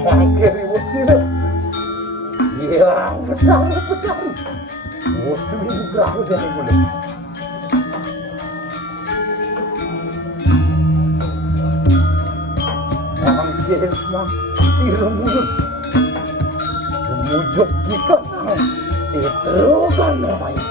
Mangkiri wasila. Yang pedang. Muslim juga udah boleh. Mangkiri mah sirah mulut. Jumujok kita si terukan namanya.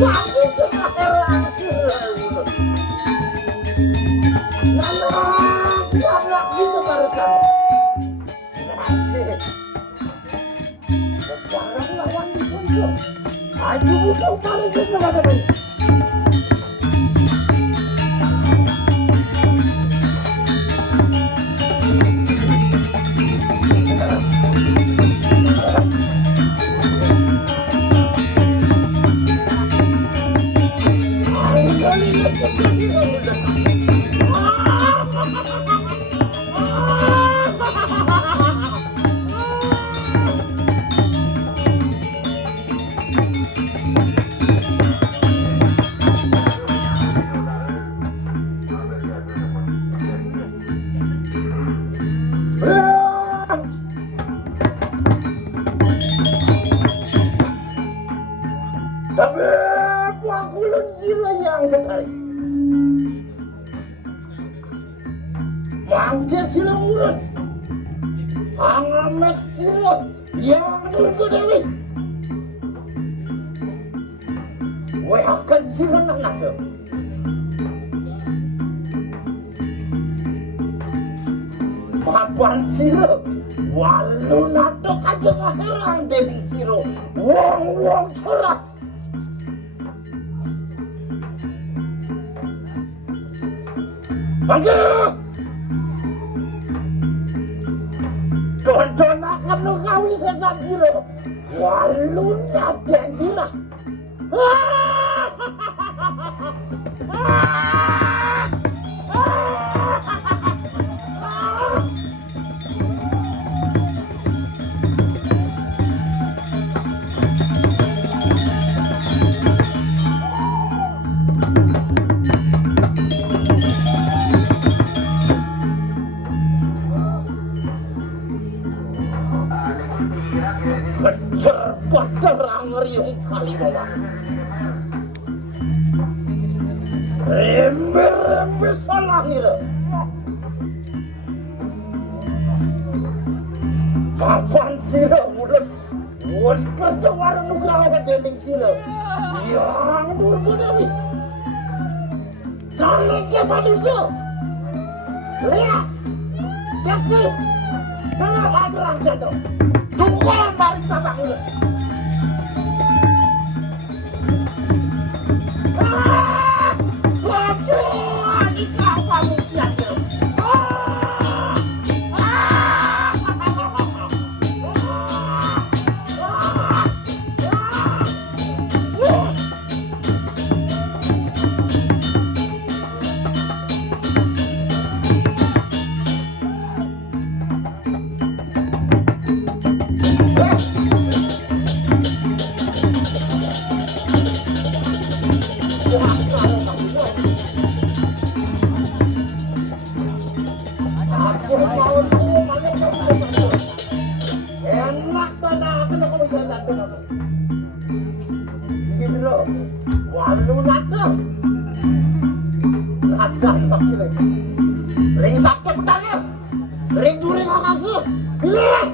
Kamu cuma heran sih. Anak gitu barusan. Barang lawan di pojok. Aju butuh kali juga ada banyak. Tapi puakulun sila yang tertarik. Mangke sila ulun. Angamet sila yang dulu dewi. Weakan sila nak tu. Papan sila. Walau nato aja ngaherang dewi sila. Wong cerah. Mangke! Tonton akan lu kawi sesat sila. Walun ada dira. Kecer-kecer ngeriung kali bawa. Rembe-rembe salah ngira. Kapan sila mulut? Was kerja warung nugrawa dening sila. Yang burbudawi. Sana siapa dusu? Lihat. Jasni. Tengah hadrang jatuh. Tunggu balik tatang mulut. Waduh, ini kau pamikian dia. Enak tanah kenapa kamu bisa satu kamu? Segini loh, waduh nada, nada lagi lagi. Ring sakit pedangnya, ring duri nggak kasih, pilih.